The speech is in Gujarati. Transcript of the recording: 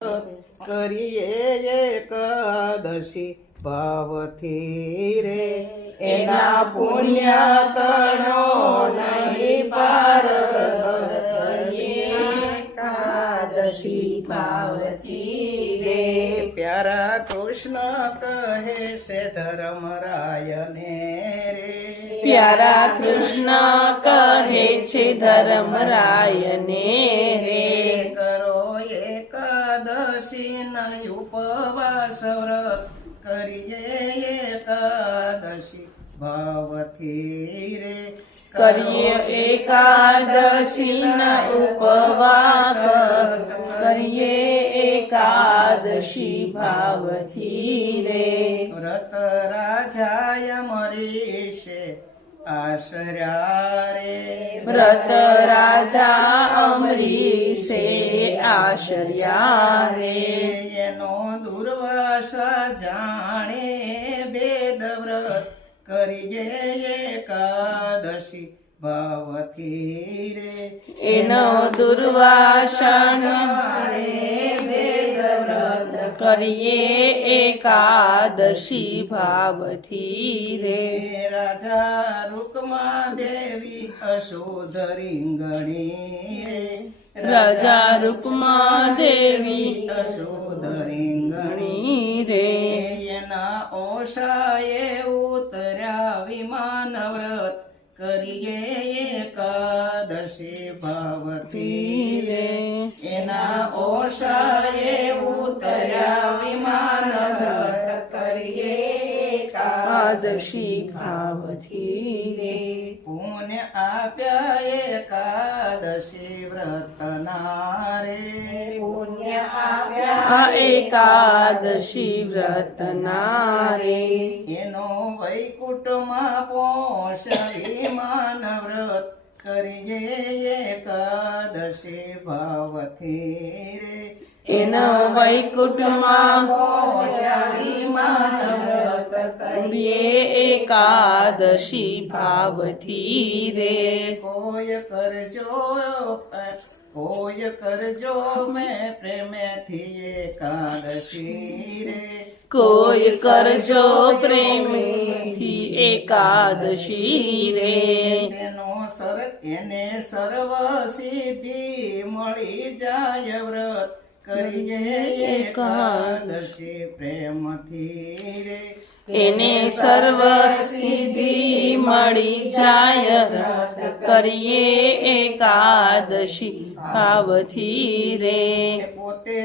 કરીએ એકાદશી ભાવથી રે એના પુણ્ય તણો નહીં પાર કરીએ એકાદશી ભાવથી રે પ્યારા કૃષ્ણ કહે છે ધર્મરાયને રે પ્યારા કૃષ્ણ કહે છે ધર્મરાયને રે કરો એકાદશી ન ઉપવાસ વ્રત કરીએ એકાદશી ભાવથી રે કરીએ એકાદશી ના ઉપવાસ કરીએ એકાદશી ભાવથી રે વ્રત રાજાય મરીશે આશર્યા રે વ્રત રાજા અમરીશે આશર્યા રે એનો દુર્વાસા જાણે વેદ વ્રત કરીએ એકાદશી ભાવથી રે એનો દુર્વાસન વેદ વ્રત કરીએ એકાદશી ભાવથી રે રાજા રૂકમા દેવી અશોધ રીંગણી રે રાજા રૂકમા દેવી અશોધ રીંગણી રે એના ઓષાએ ઉતર્યા વિમાન વ્રત કરીએ એકાદશી ભાવથી રે એના ઓષાએ ઉતર્યા વિમાન વ્રત કરીએ એકાદશી ભાવથી રે પુણ્ય આપ્યા એકાદશી વ્રતના રે પુણ્ય આપ્યા એકાદશી વ્રતના રે એનો વૈકુંઠમાં પોષી માન વ્રત કરીએ એકાદશી ભાવથી રે એનો વૈકુંઠમાં પોષાવીમાં વ્રત કરીએ એકાદશી ભાવથી રે કોઈ કરજો મેં પ્રેમેથી એકાદશી રે કોઈ કરજો પ્રેમથી એકાદશી રે એને સર્વ સિદ્ધિ મળી જાય વ્રત કરીએ એકાદશી પ્રેમથી રે એને સર્વ સિદ્ધિ મળી જાય વ્રત કરીએ એકાદશી ભાવથી રે પોતે